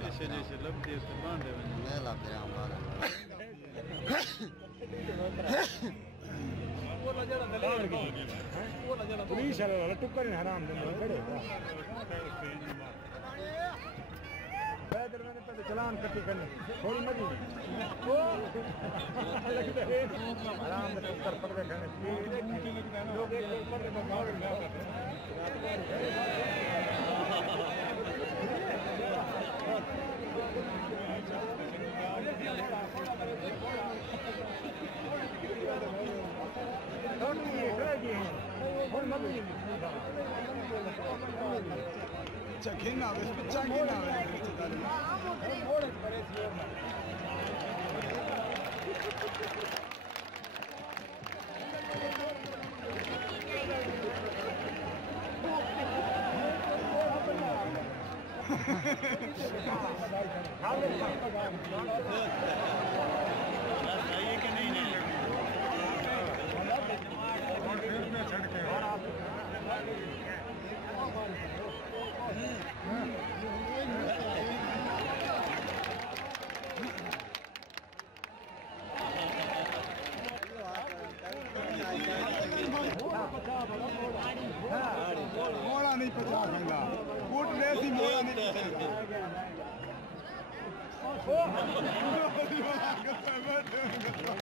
जैसे लबदे तो बांधे मैं लब रहा हूं बाला वो ना जरा पुलिस वाला टुक्कर हराम दे खड़े बैदर मैंने तो चलान कट्टी करनी थोड़ी मजी वो लगता है आराम से टुक्कर पकड़ के खाने लोग एक ऊपर में मार Çekin abi, çekin abi. सही कि नहीं नहीं मोड़ा नहीं पचा सकता कूट ले सी मोड़ा नहीं पचा